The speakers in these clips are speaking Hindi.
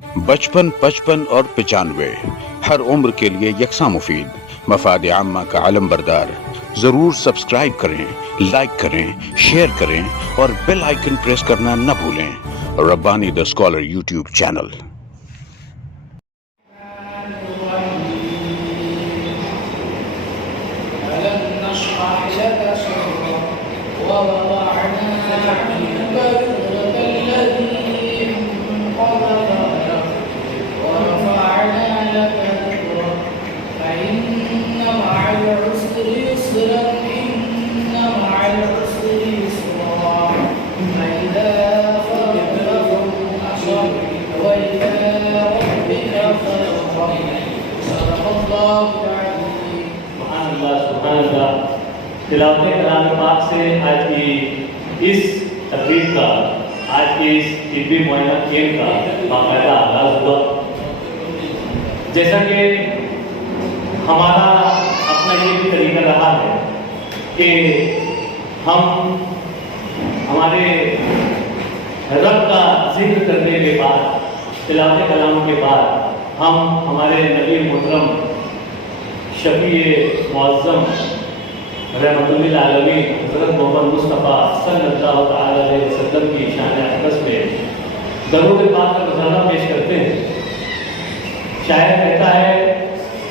बचपन, 55 और 95 हर उम्र के लिए यकसा मुफीद, मफाद आम्मा का आलम बरदार। जरूर सब्सक्राइब करें, लाइक करें, शेयर करें और बेल आइकन प्रेस करना न भूलें। Rabbani the scholar YouTube channel. तिलावत कलाम पाक से आज की इस तकरीब का, आज के इस तिब्बी मुआयना कैंप का बाकायदा आगाज हुआ। जैसा कि हमारा अपना ये भी तरीका रहा है कि हम हमारे रब का जिक्र करने के बाद, तिलावत कलाम के बाद हम हमारे नबी मोहतरम शफी मुअज़्ज़म रहमतुल्लिल आलमीन हज़रत मोहम्मद मुस्तफ़ा सल्लल्लाहु अलैहि वसल्लम की शान अक़दस में दरूद पाक का नज़ारा पेश करते हैं। शायर कहता है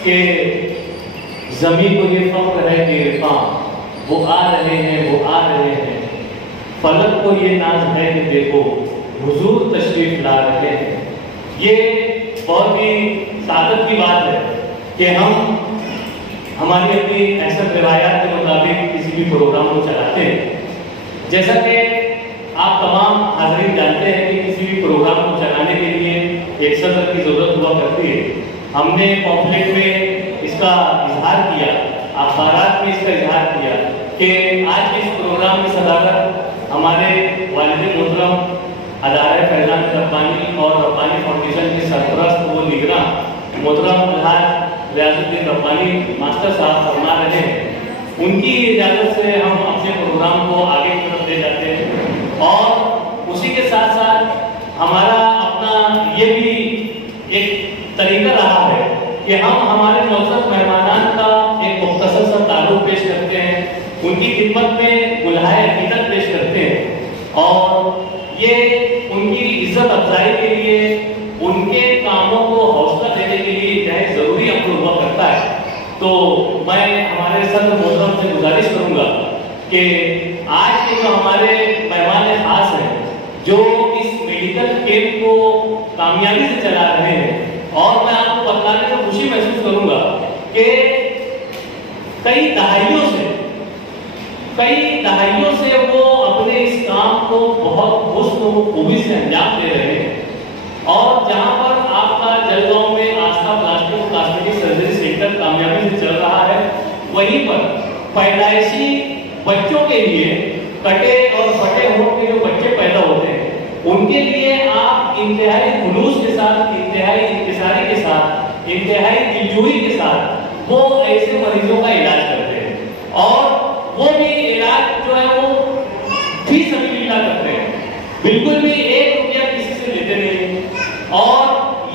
कि ज़मीन को ये फ़ख्र है कि इरफ़ां वो आ रहे हैं, वो आ रहे हैं। फलक को ये नाज है कि देखो हुजूर तशरीफ़ ला रहे हैं। ये बहुत ही सादत की बात है कि हम हमारी अपनी ऐसा रिवायात के मुताबिक किसी भी प्रोग्राम को चलाते हैं। जैसा कि आप तमाम हाज़रीन जानते हैं कि किसी भी प्रोग्राम को चलाने के लिए एक सदर की ज़रूरत हुआ करती है। हमने पॉम्फलेट में इसका इजहार किया, अखबारात में इसका इजहार किया कि आज के इस प्रोग्राम की सदारत हमारे वालिद मोहतरम अदारा फैज़ान रब्बानी और रब्बानी फाउंडेशन के सरपरस्त व निगरां मोहतरम अलहाज रियाजुद्दीन रब्बानी मास्टर साहब फरमा रहे हैं। उनकी इजाज़त से हम अपने प्रोग्राम को आगे की तरफ ले जाते हैं और उसी के साथ साथ हमारा अपना ये भी एक तरीका रहा है कि हम हमारे मुअज़्ज़ज़ मेहमानान का एक मुख्तसर सा तारुफ पेश करते हैं, उनकी खिदमत में गुलहाए अक़ीदत पेश करते हैं और ये उनकी इज्जत अफजाई के लिए, उनके कामों को हौसला देने के लिए चाहे ज़रूरी अमल हुआ करता है। तो मैं हमारे सदर मोहतरम से गुजारिश करूंगा कि आज के जो हमारे मेहमान खास हैं, जो इस मेडिकल कैंप को कामयाबी से चला रहे हैं, और मैं आपको बताने में खुशी महसूस करूंगा कि कई दहाइयों से वो अपने इस काम को बहुत हुस्न व खूबी से अंजाम दे रहे हैं। और जहां पर आपका जलगांव में आस्था प्लास्टिक और कॉस्मेटिक सर्जरी सेंटर कामयाबी से चल रहा है, वहीं पर पैदाइशी बच्चों के लिए कटे और फटे होंठ के जो बच्चे पैदा होते हैं, उनके लिए आप इंतहाई खुलूस के साथ, इंतहाई इंतसारी के साथ, इंतहाई दिलजोई के साथ वो ऐसे मरीजों का इलाज करते हैं और वो भी इलाज जो है वो फी सबिलिल्लाह करते हैं, बिल्कुल भी 1 रुपया किसी से लेते नहीं। और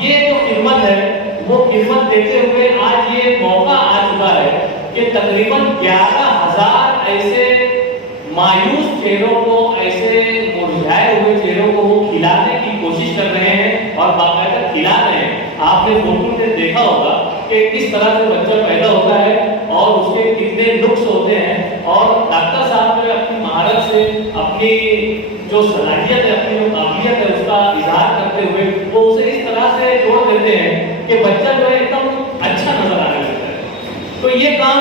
ये जो खिदमत है वो खिदमत देते हुए आज ये मौका आ चुका है कि तकरीबन 11,000 ऐसे मायूस चेहरों को, ऐसे मुरझाए हुए चेहरों को वो खिलाने की कोशिश कर रहे हैं और बाकायदा खिला रहे हैं। आपने फोटो में देखा होगा कि किस तरह से बच्चा पैदा होता है और उसके कितने नुक्स होते हैं, और डॉक्टर साहब जो अपनी महारत से, अपनी जो सलाहियत है, अपनी जो काबिलियत है, उसका इजहार करते हुए वो उसे इस तरह से जोड़ देते हैं कि बच्चा जो है एकदम अच्छा नजर आने लगता है। तो ये काम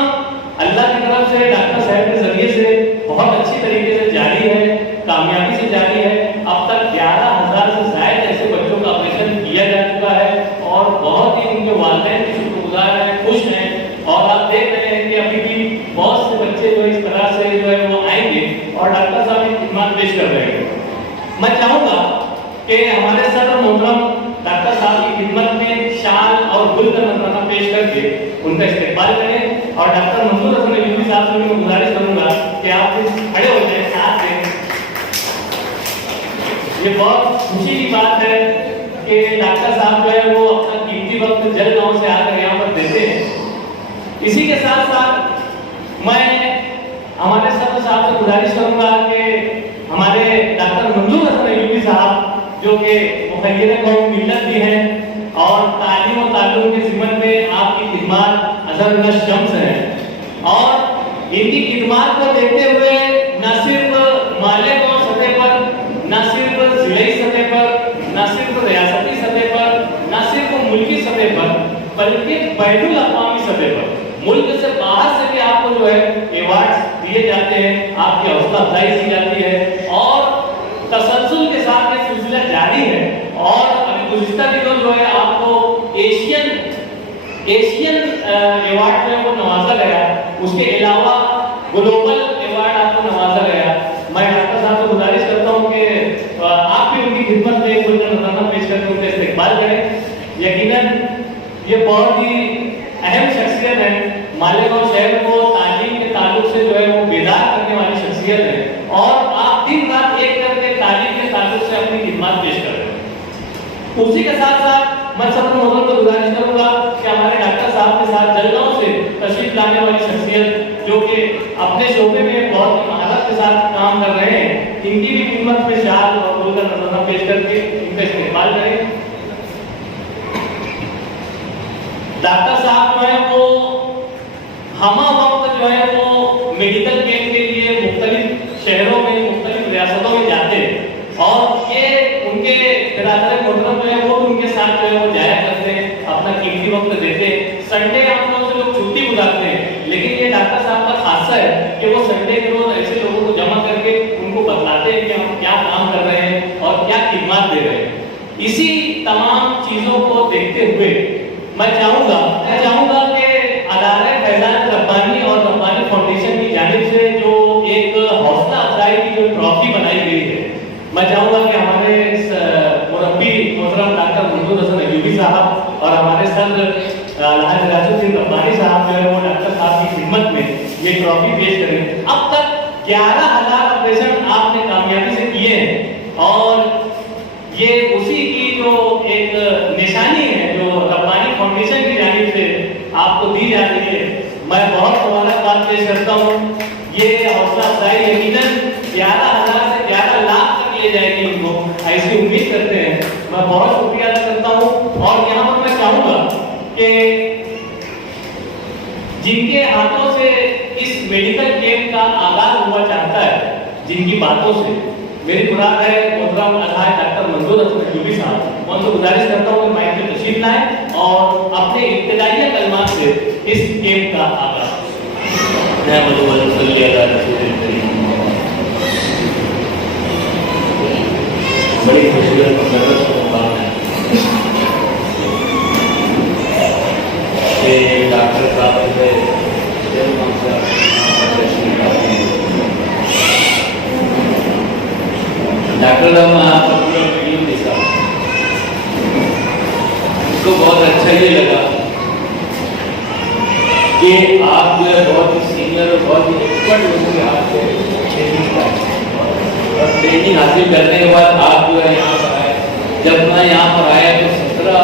अल्लाह की तरफ से डॉक्टर साहब के जरिए से बहुत अच्छी तरीके से जारी है, कामयाबी से जारी है। अब तक 11,000 से ज्यादा ऐसे बच्चों का ऑपरेशन किया जा चुका है और बहुत ही उनके वालिदैन भी शुक्रगुजार हैं, खुश हैं। और आप देख रहे हैं कि अभी भी बहुत से बच्चे जो इस तरह से जो है वो आएंगे और डॉक्टर साहब की खिदमत पेश कर रहे हैं। मैं चाहूंगा कि हमारे सदर मोहतरम डॉक्टर साहब की खिदमत में शाल और गुल का नजराना पेश करके उनका इस्तेमाल करें और डॉक्टर मंसूर हसन यूसुफी साहब से मैं गुजारिश करूंगा कि आप खड़े हो जाए साथ में। ये बहुत खुशी की बात है कि कि डॉक्टर साहब जो है वो अपना कीमती वक्त जलगांव से आकर यहाँ पर देते हैं। इसी के साथ साथ मैं हमारे सदर साहब से गुजारिश करूंगा कि हमारे डॉक्टर मंजूर हसन अयूबी साहब जो कि मुखय्यद कौम मिल्लत भी हैं और तालीम और ताल्लुम के ज़िम्मन में आपकी खिदमत अज़र शम्स हैं और इनकी खिदमत को देखते हुए न सिर्फ मालेगांव सतह पर, न सिर्फ जिले सतह पर, न सिर्फ रियासती सतह पर, न सिर्फ मुल्की सतह पर, बल्कि बैनुल अक़वामी सतह पर, मुल्क से बाहर से भी आपको जो है अवार्ड्स दिए जाते हैं, आपकी हौसला अफजाई की जाती है और तसलसल के साथ ये सिलसिला जारी है। और अभी गुज़िश्ता दिनों जो है आपको एशियन अवार्ड जो है वो नवाजा गया, उसके अलावा ग्लोबल अवार्ड आपको नवाजा गया। मैं डॉक्टर साहब से गुजारिश करता हूँ कि आप भी उनकी खिदमत में खुलकर नजराना पेश करके उनका इस्तेकबाल करें। यकीनन ये बहुत ही अहम शख्सियत है, मालेगांव शहर को तालीम के ताल्लुक से जो है वो बेदार करने वाली शख्सियत है और आप दिन रात एक करके तालीम के ताल्लुक से अपनी खिदमत पेश कर रहे हैं। उसी के साथ साथ मैं सबको मोहब्बत को गुजारिश करूंगा कि हमारे डॉक्टर साहब के साथ जलगांव से तशरीफ लाने वाली शख्सियत जो कि अपने शोबे में बहुत ही महारत के साथ काम कर रहे हैं, इनकी भी खिदमत में शाल और फूल का नजराना पेश करके इनका इस्तेमाल करें। डॉक्टर साहब जो है वो हमा वक्त जो है वो मेडिकल कैंप के लिए मुख्तलिफ शहरों में, मुख्तलिफ रियासतों में जाते हैं और ये उनके बिरादर मोहतरम जो है वो उनके साथ जो है वो जाया करते हैं, अपना कीमती वक्त देते हैं। संडे आप लोगों से लोग छुट्टी गुजारते हैं, लेकिन ये डॉक्टर साहब का खासा है कि वो संडे के रोज ऐसे लोगों को जमा करके उनको बताते हैं कि हम क्या काम कर रहे हैं और क्या खिदमत दे रहे हैं। इसी तमाम चीजों को देखते हुए मैं चाहूंगा कि अदारे फैजान रब्बानी और रब्बानी फाउंडेशन की जानिब से जो एक हौसला अफजाई की जो ट्रॉफी बनाई गई है, मैं चाहूंगा कि हमारे मुरब्बी मोहतरम डॉक्टर मंजूर हसन अयूबी साहब और हमारे सदर अलहाज राजुद्दीन रब्बानी साहब जो है वो डॉक्टर साहब की खिदमत में ये ट्रॉफी पेश करें। अब तक 11,000 ऑपरेशन आपने कामयाबी से किए हैं और ये उसी की जो एक निशानी है जो रब्बानी फाउंडेशन की जानिब से आपको दी जा रही है। मैं बहुत मुबारकबाद पेश करता हूँ। ये हौसला अफजाई यकीनन 11,000 से 11 लाख तक ले जाएगी उनको, ऐसी उम्मीद करते हैं। मैं बहुत शुक्रिया अदा करता हूँ और यहाँ पर मैं चाहूँगा कि जिनके हाथों से इस मेडिकल कैंप का आगाज हुआ चाहता है, जिनकी बातों से मेरी मुराद है मोहतरम अलहाज डॉक्टर मंजूर हसन अयूबी साहब, उनसे गुजारिश करता हूँ कि माइक में तशरीफ लाएं और अपने इब्तिदाई कलमात से इस कैंप का आगाज बड़ी खूबसूरत बात है कि डॉक्टर साहब डॉक्टर साहब मैं आपका पूरा वीडियो देखा, उसको बहुत अच्छा ये लगा कि आप जो है बहुत ही सीनियर और बहुत ही एक्सपर्ट लोगों के हाथ से ट्रेनिंग और ट्रेनिंग हासिल करने के बाद आप जो है यहाँ पर आए। जब मैं यहाँ पर आया तो 17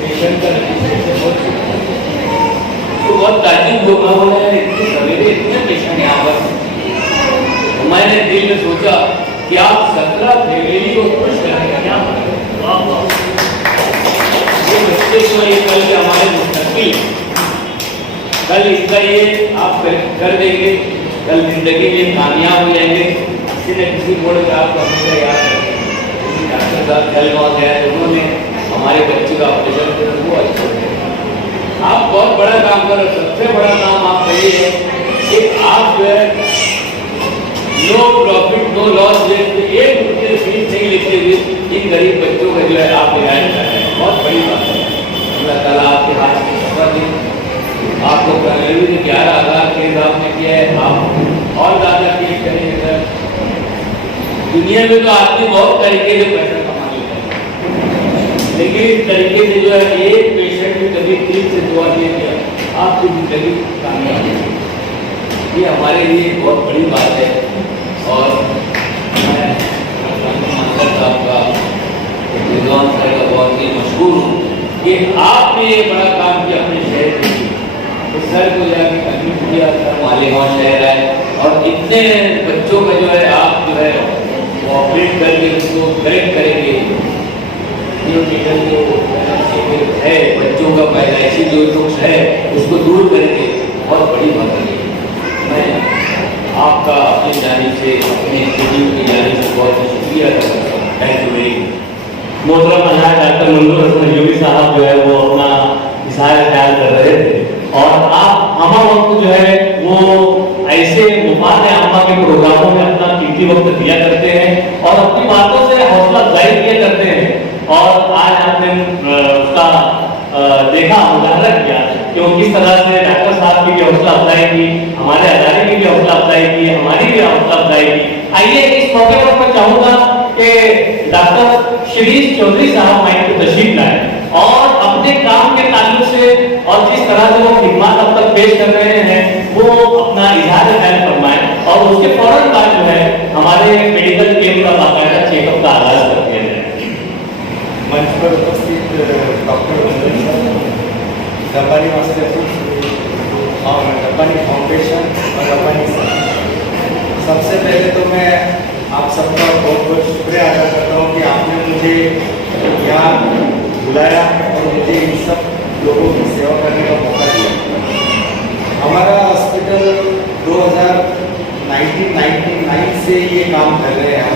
पेशेंट का रजिस्ट्रेशन तो बहुत ताजुब हो गया, बोला यार इतने सवेरे इतने पेशेंट यहाँ पर। तो मैंने दिल में सोचा कि आप 17 फरवरी को खुश करेंगे क्या? ये बच्चे जो ये कल के हमारे मुस्तकबिल, कल इसका ये आप कर देंगे, कल जिंदगी में कामयाब हो जाएंगे। किसी न किसी मोड़ पर आपको हमेशा याद रखेंगे। डॉक्टर साहब जलगांव गए, उन्होंने हमारे बच्चे का ऑपरेशन किया, वो अच्छा हो। आप बहुत बड़ा काम कर रहे हो। सबसे बड़ा काम आपका ये है कि आप जो है नो प्रॉफिट नो लॉस लेते, एक रुपये फीस नहीं लेते हुए इन गरीब बच्चों का जो है आप इलाज कर रहे हैं। बहुत बड़ी बात है। अल्लाह ताला आपके हाथ की सफर दे। आपको 11,000 के हिसाब में किया है, आप और ज़्यादा केस करेंगे सर। दुनिया में तो आदमी बहुत तरीके से पैसा कमा लेता है, लेकिन इस तरीके से जो है एक पेशेंट भी कभी दिल से दुआ नहीं किया, आपकी जिंदगी कामयाब है। ये हमारे लिए बहुत बड़ी बात है। और मैं साहब का, रिजवान सर का बहुत मशहूर हूँ कि आपने ये बड़ा काम किया अपने शहर के लिए। तो सर को जाके कन्विंस किया, सर मालेगांव शहर आए और इतने बच्चों का जो है आप जो है वो ऑपरेट करके उसको करेक्ट करेंगे। जो निकल जो है बच्चों का पैदाइशी जो दुख है उसको दूर करेंगे, बहुत बड़ी बात है। मैं आपका अपनी जानिब से, अपने इंस्टीट्यूट की जानिब से बहुत शुक्रिया अदा करता हूँ। Thank you very much. मोहतरम अल्लाह डॉक्टर मंजूर हसन यूबी साहब जो है वो अपना इज़हार ख्याल कर रहे थे और आप हम वक्त जो है वो ऐसे मुफाद आमा के प्रोग्रामों में अपना कीमती वक्त दिया करते हैं और अपनी बातों से हौसला अफजाई किया करते हैं। और आज आपने उसका देखा, मुजाहरा किया कि वो किस तरह से डॉक्टर साहब की भी हौसला अफजाई की, हमारे अदारे की भी हौसला अफजाई की, हमारी भी हौसला अफजाई की। आइए इस मौके पर मैं चाहूँगा कि डॉक्टर शिरीष चौधरी साहब माइक पे तशरीफ लाए और अपने काम के ताल्लुक से और जिस तरह से वो खिदमत अब तक पेश कर रहे हैं वो अपना इजहार ख्याल फरमाएं और उसके फौरन बाद जो है हमारे मेडिकल कैंप का बाकायदा चेकअप का आगाज कर दिया जाए। मंच पर उपस्थित डॉक्टर रब्बानी और रब्बानी फाउंडेशन और रब्बानी सबसे पहले तो मैं आप सबका बहुत बहुत शुक्रिया अदा करता हूँ कि आपने मुझे यहाँ बुलाया और मुझे इन सब लोगों की सेवा करने का मौका दिया। हमारा हॉस्पिटल 1999 से ये काम कर रहे हैं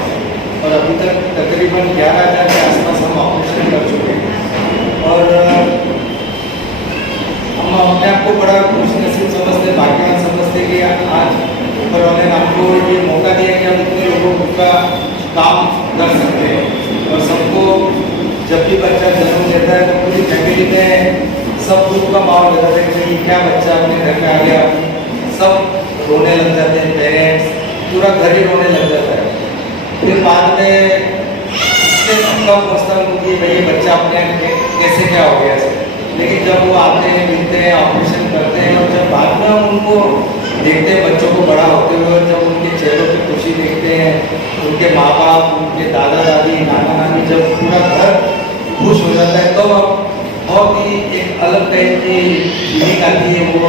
और अभी तक तकरीबन 11,000 के आसपास हम ऑपरेशन कर चुके हैं और हम अपने आप को बड़ा खुशनसीब समझते, भाग्यवान समझते कि आज ऊपर वाले ने हमको ये मौका दिया कि हम इतने लोगों का काम कर सकते हैं। और सबको जब भी बच्चा जन्म लेता है तो पूरी फैमिली में सब दुख का माहौल हो जाता है कि भाई क्या बच्चा अपने घर में आ गया, सब रोने लग जाते हैं, पेरेंट्स पूरा घर ही रोने लग जाता है। फिर बाद में इससे कम पहुँचता है कि भाई बच्चा अपने कैसे क्या हो गया। लेकिन जब वो आते हैं, मिलते हैं, ऑपरेशन करते हैं और जब बाद में हम उनको देखते हैं बच्चों को बड़ा होते हुए, जब उनके चेहरों पे खुशी देखते हैं, उनके माँ बाप, उनके दादा दादी, नाना नानी, जब पूरा घर खुश हो जाता है तो अब बहुत ही एक अलग टाइप की फीलिंग आती है। वो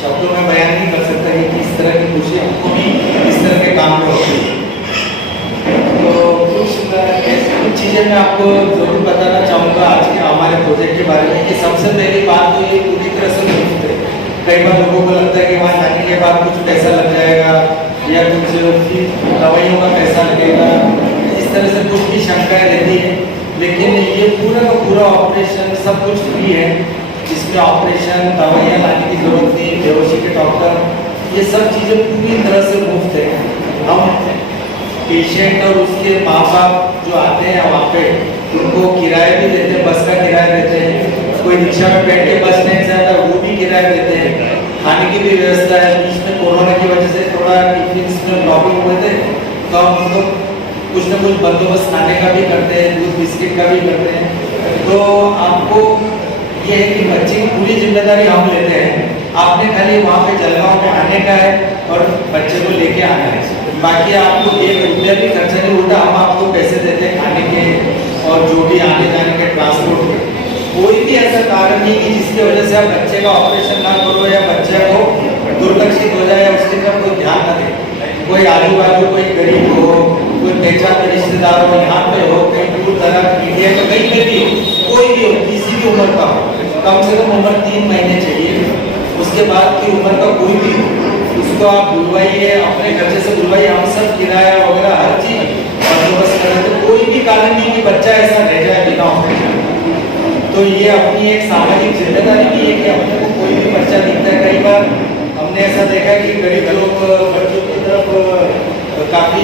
शब्दों में बयान नहीं कर सकता कि किस तरह की खुशी हमको भी इस तरह के काम में होती है। तो कुछ चीज़ें मैं आपको जरूर बताना चाहूँगा आज के हमारे प्रोजेक्ट के बारे में कि सबसे पहली बात तो ये पूरी तरह से मुफ्त है। कई बार लोगों को लगता है कि वहाँ जाने के बाद कुछ पैसा लग जाएगा या कुछ दवाइयों का पैसा लगेगा, इस तरह से कुछ भी शंकाएँ रहती है। लेकिन ये पूरा का पूरा ऑपरेशन सब कुछ फ्री है, जिसमें ऑपरेशन, दवाइयाँ लाने की जरूरत नहीं, बेहोशी के डॉक्टर, ये सब चीज़ें पूरी तरह से मुफ्त है। हम पेशेंट और उसके माँ बाप जो आते हैं वहाँ पे उनको किराया भी देते हैं, बस का किराया देते हैं, कोई रिक्शा में बैठ के बस नहीं जाता वो भी किराया देते हैं, खाने की भी व्यवस्था है। बीच में कोरोना की वजह से थोड़ा टिफिन में प्रॉब्लम हुए थे तो हम उनको कुछ न कुछ बंदोबस्त खाने का भी करते हैं, दूध बिस्किट का भी करते हैं। तो आपको ये है कि बच्चे की पूरी जिम्मेदारी हम लेते हैं, आपने खाली वहाँ पे जलगांव में आने का है और बच्चे को लेके आना है। बाकी आपको एक रुपया भी खर्चा नहीं होता, हम आपको पैसे देते हैं खाने के और जो भी आने जाने के ट्रांसपोर्ट के। कोई भी ऐसा कारण नहीं कि जिसकी वजह से आप बच्चे का ऑपरेशन ना करो या बच्चे को दुर्लक्षित हो जाए या उसके तरफ कोई ध्यान न दे। कोई आजू बाजू कोई गरीब हो, कोई पहचान रिश्तेदार हो, यहाँ पे हो, कहीं दूर दराज इंडिया में कहीं पे भी हो, कोई भी हो, किसी भी उम्र का हो, कम से कम उम्र 3 महीने चाहिए, उसके बाद की उम्र का कोई भी हो, उसको आप बुलवाइए, अपने खर्चे से बुलवाइए, हम सब किराया वगैरह हर चीज बंदोबस्त करें। तो कोई भी कारण नहीं कि बच्चा ऐसा रह जाए बिना ऑपरेशन। तो ये अपनी एक सामाजिक जिम्मेदारी भी है कि अपने को कोई भी बच्चा दिखता है। कई बार हमने ऐसा देखा है कि गरीब लोग बच्चों की तरफ काफ़ी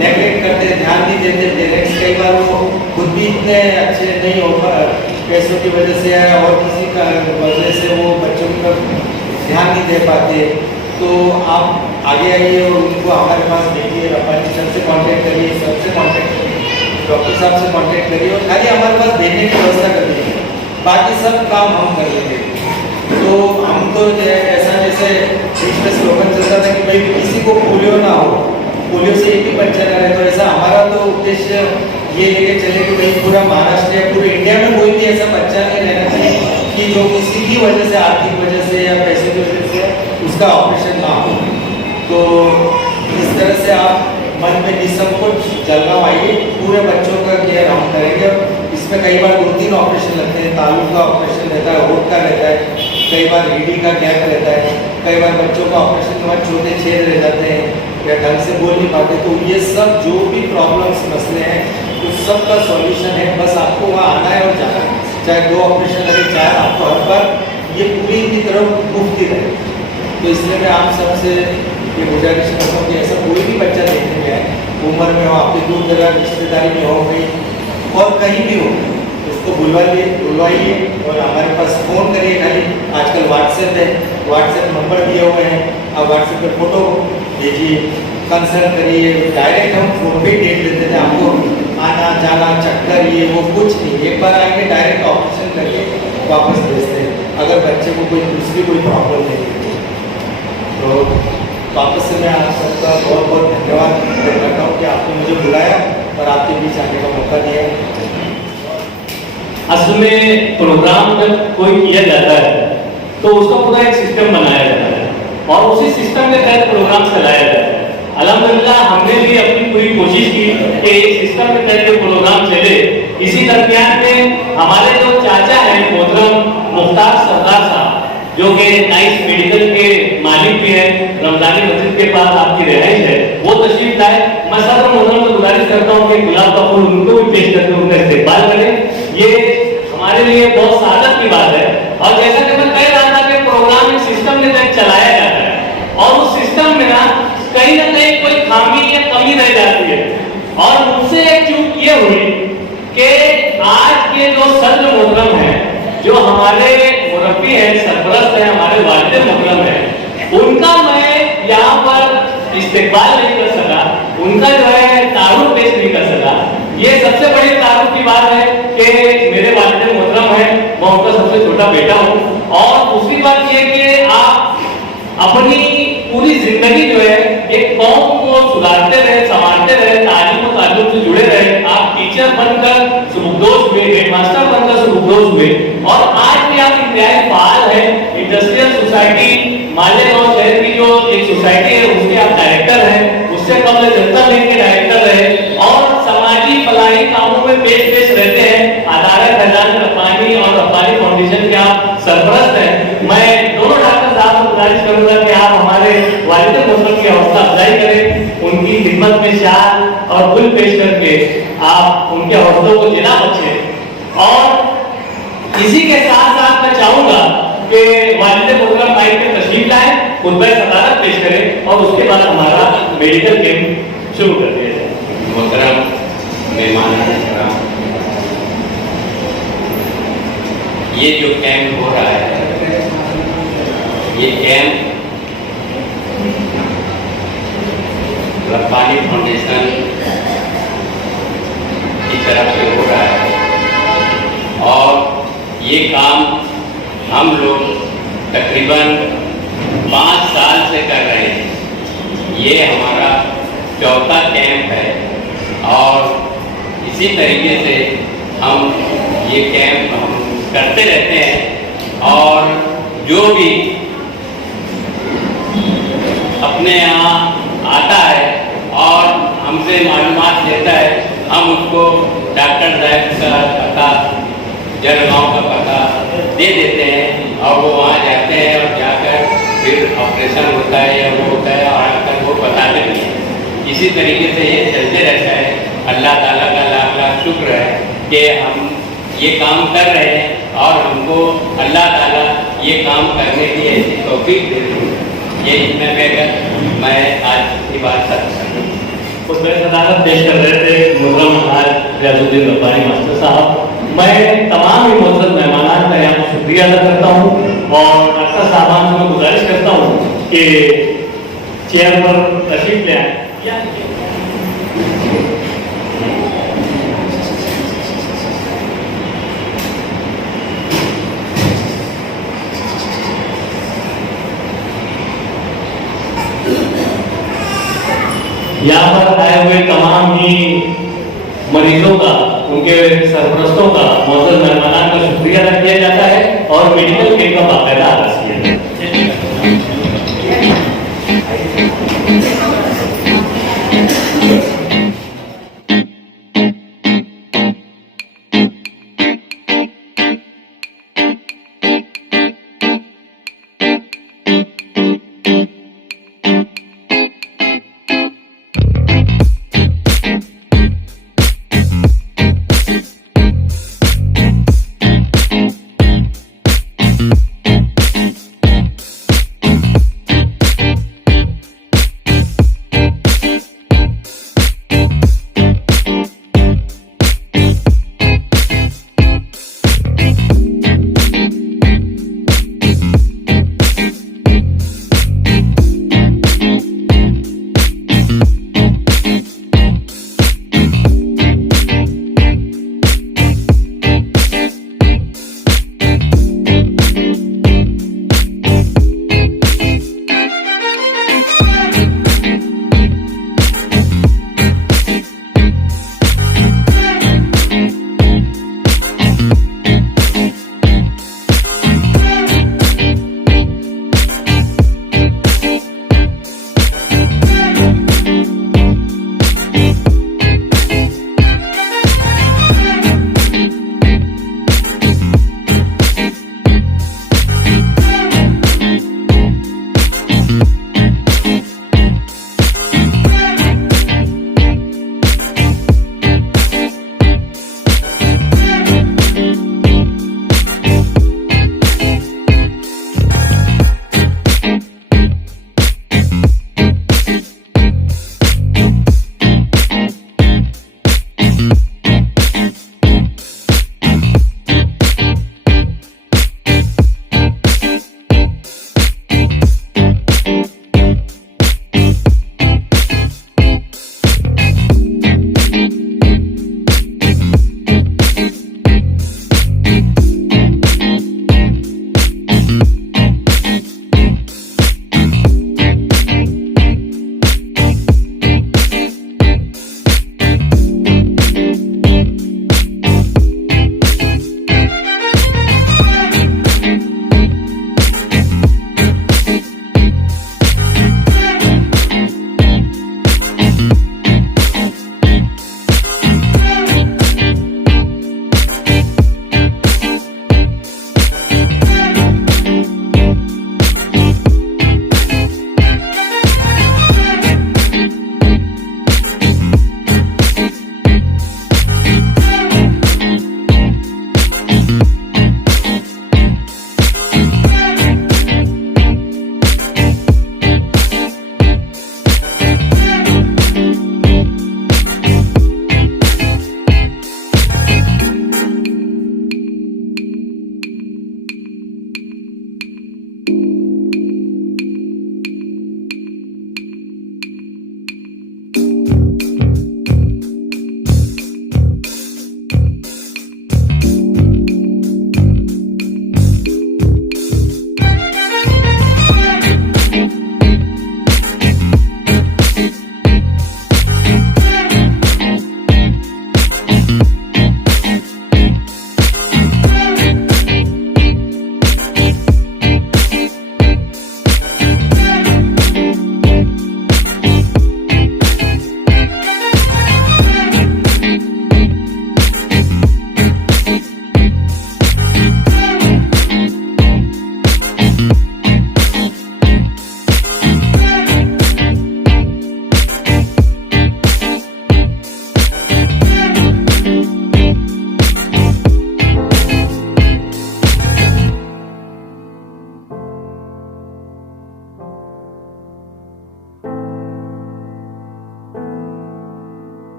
नेगलेक्ट करते हैं, ध्यान नहीं देते पेरेंट्स। कई बार वो खुद भी इतने अच्छे नहीं हो पैसों की वजह से या और किसी का वजह से वो बच्चों की तरफ ध्यान नहीं दे पाते। तो आप आगे आइए और उनको हमारे पास देखिए, रब्बानी सर से कॉन्टेक्ट करिए, सबसे कॉन्टेक्ट करिए, डॉक्टर साहब से कॉन्टेक्ट करिए और खाली हमारे पास भेजने की व्यवस्था करिए, बाकी सब काम हम कर लेंगे। तो हम तो ऐसा जैसे बीच में स्लोगन चलता था कि भाई किसी को पोलियो ना हो, पोलियो से एक भी बच्चा ना रहे, तो ऐसा हमारा तो उद्देश्य ये लेके चले कि भाई पूरा महाराष्ट्र या पूरे इंडिया में कोई भी ऐसा बच्चा नहीं रहना चाहिए कि जो किसी की वजह से, आर्थिक वजह से या पैसे की वजह से उसका ऑपरेशन ना हो। तो इस तरह से आप मन में निसंकोच जलगांव आइए, पूरे बच्चों का केयर हम करेंगे। इसमें कई बार 2-3 ऑपरेशन लगते हैं, तालु का ऑपरेशन रहता है, होठ का रहता है, कई बार रीढ़ी का गैप रहता है, कई बार बच्चों का ऑपरेशन के बाद छोटे छेद रह जाते हैं या ढंग से बोल नहीं पाते। तो ये सब जो भी प्रॉब्लम्स मसले हैं उस सब का सॉल्यूशन है, बस आपको वहाँ आना है और जाना है। चाहे 2 ऑपरेशन लगे, चाहे आपको हर बार ये पूरी की तरफ मुफ्ती रहे। तो इसलिए मैं आप सबसे ये गुजारिश करता हूँ कि ऐसा कोई भी बच्चा देखने में आए, उम्र में हो, आपके दूर दराज रिश्तेदारी में हो गई और कहीं भी हो, उसको बुलवाइए और हमारे पास फ़ोन करिए। खाली आजकल व्हाट्सएप है, व्हाट्सएप नंबर दिए हुए हैं, आप व्हाट्सएप पर फ़ोटो भेजिए, कंसल्ट करिए। डायरेक्ट हम फ़ोन पे डेट देते थे, आपको आना जाना चक्कर ये वो कुछ नहीं, एक बार आएंगे डायरेक्ट ऑपरेशन करके वापस भेजते हैं अगर बच्चे को कोई दूसरी कोई प्रॉब्लम नहीं है। तो वापस से मैं आप सबका बहुत बहुत धन्यवाद करता हूँ कि आपने मुझे बुलाया और आपके बीच आने का मौका दिया। असल में प्रोग्राम जब कोई किया जाता है तो उसका पूरा एक सिस्टम बनाया जाता है और उसी सिस्टम के तहत प्रोग्राम चलाया जाता है। अल्हम्दुलिल्लाह हमने भी अपनी पूरी कोशिश की कि इस सिस्टम के तहत प्रोग्राम चले। इसी दरमियान में हमारे जो चाचा हैं मोहतरम मुख्तार सरदार साहब, जो कि नाइस मेडिकल के मालिक भी हैं, रमजानी मस्जिद के पास आपकी रिहाइश है, वो तशरीफ लाए। मैं सदर मोहतरम को गुजारिश करता हूँ कि गुलाब का फूल उनको भी पेश करके उनका इस्तेमाल करें। ये हमारे लिए बहुत सादत की बात है। और जैसा कि मैं कह रहा था कि प्रोग्राम एक सिस्टम के तहत चलाया जाता है और उस सिस्टम में ना कहीं कोई खामी या कमी रह जाती है। और मुझसे एक चूक ये हुई कि आज के जो सदर मोहतरम है, जो हमारे मुरब्बी है, सरपरस्त है, हमारे वालिद मोहतरम है, उनका मैं यहाँ पर इस्तेकबाल नहीं कर सका, उनका जो है तारुफ पेश नहीं कर सका। ये सबसे बड़ी तारुफ की बात है कि मेरे वालिद मोहतरम है, मैं उनका सबसे छोटा बेटा हूँ। और दूसरी बात ये कि आप अपनी पूरी जिंदगी जो है एक कौम को सुधारते रहे, संभालते रहे, तालीम और ताल्लुम से जुड़े रहे। आप टीचर बनकर सुबुकदोश हुए, हेडमास्टर बनकर सुबुकदोश हुए और आज भी आप इंतहाई फाल हैं। इंडस्ट्रियल सोसाइटी मालेगांव शहर की जो एक सोसाइटी है उसके आप डायरेक्टर हैं, उससे कबल जनता बैंक के डायरेक्टर रहे और समाजी फलाही कामों में पेश रहते हैं। अदारा खजान रब्बानी और रब्बानी फाउंडेशन के आप सरपरस्त हैं। मैं दोनों डॉक्टर साहब को गुजारिश करूंगा कि आप हमारे वालिद मोहतरम की हौसला अफजाई करें, उनकी खिदमत में शाल और फूल पेश करके आप उनके हौसलों को जिला बख्शें। और इसी के साथ साथ मैं चाहूंगा कि वालिद मोहतरम माइक पे तशरीफ लाएं, खुतबा सदारत पेश करें और उसके बाद हमारा मेडिकल कैंप शुरू कर दिया जाए। मोहतरम मेहमान, ये जो कैंप हो रहा है, ये कैंप रब्बानी फाउंडेशन की तरफ से हो रहा है और ये काम हम लोग तकरीबन 5 साल से कर रहे हैं। ये हमारा 4था कैंप है और इसी तरीके से हम ये कैंप हम करते रहते हैं और जो भी अपने यहाँ आता है और हमसे मालूमात लेता है, हम उसको डॉक्टर साहब का पता, जलगांव का पता दे देते हैं और वो वहाँ जाते हैं और जाकर फिर ऑपरेशन होता है या वो होता है और आकर वो बताते नहीं हैं। इसी तरीके से ये चलते रहता है। अल्लाह ताला का लाख लाख शुक्र है कि हम ये काम कर रहे हैं और हमको अल्लाह ताला ये काम करने की ऐसी तौफीक दे रही है। ये इतना कहकर मैं आज की बात खुतबा सदारत पेश कर रहे थे मोहतरम हाज रियाजुद्दीन रब्बानी मास्टर साहब। मैं तमाम ही मोहतरम मेहमानान का यहाँ पर शुक्रिया अदा करता हूँ और डॉक्टर साहबान को मैं गुजारिश करता हूँ कि चेयर पर तशरीफ ले आए। यहाँ पर आए हुए तमाम ही मरीजों का, उनके सरपरस्तों का, मौजूद मेहमानान का शुक्रिया अदा किया जाता है और मेडिकल कैंप का बाकायदा आगाज किया जाता है।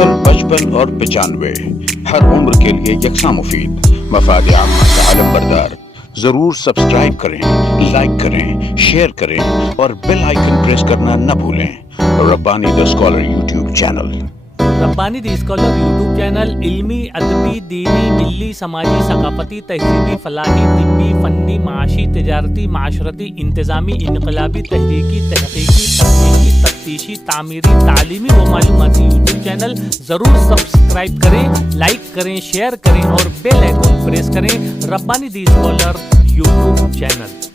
55 और 95 हर उम्र के लिए यकसा मुफीद मफाद आम्मा का आलम बरदार। जरूर सब्सक्राइब करें, लाइक करें, शेयर करें और बेल आइकन प्रेस करना न भूलें। Rabbani the scholar YouTube channel. Rabbani the scholar YouTube channel इल्मी, अदबी, दीनी, मिल्ली, समाजी, सकाफती, तहजीबी, फलाही, तिब्बी, फ़न्नी, माशी, तिजारती, माशरती, इंतज़ामी, इनकलाबी, तहरीकी, तहकीकी, तकनीकी, तफ्तीशी, तामीरी, तालीमी व मालूमाती यूट्यूब चैनल। ज़रूर सब्सक्राइब करें, लाइक करें, शेयर करें और बेल आइकन प्रेस करें। Rabbani the scholar YouTube channel.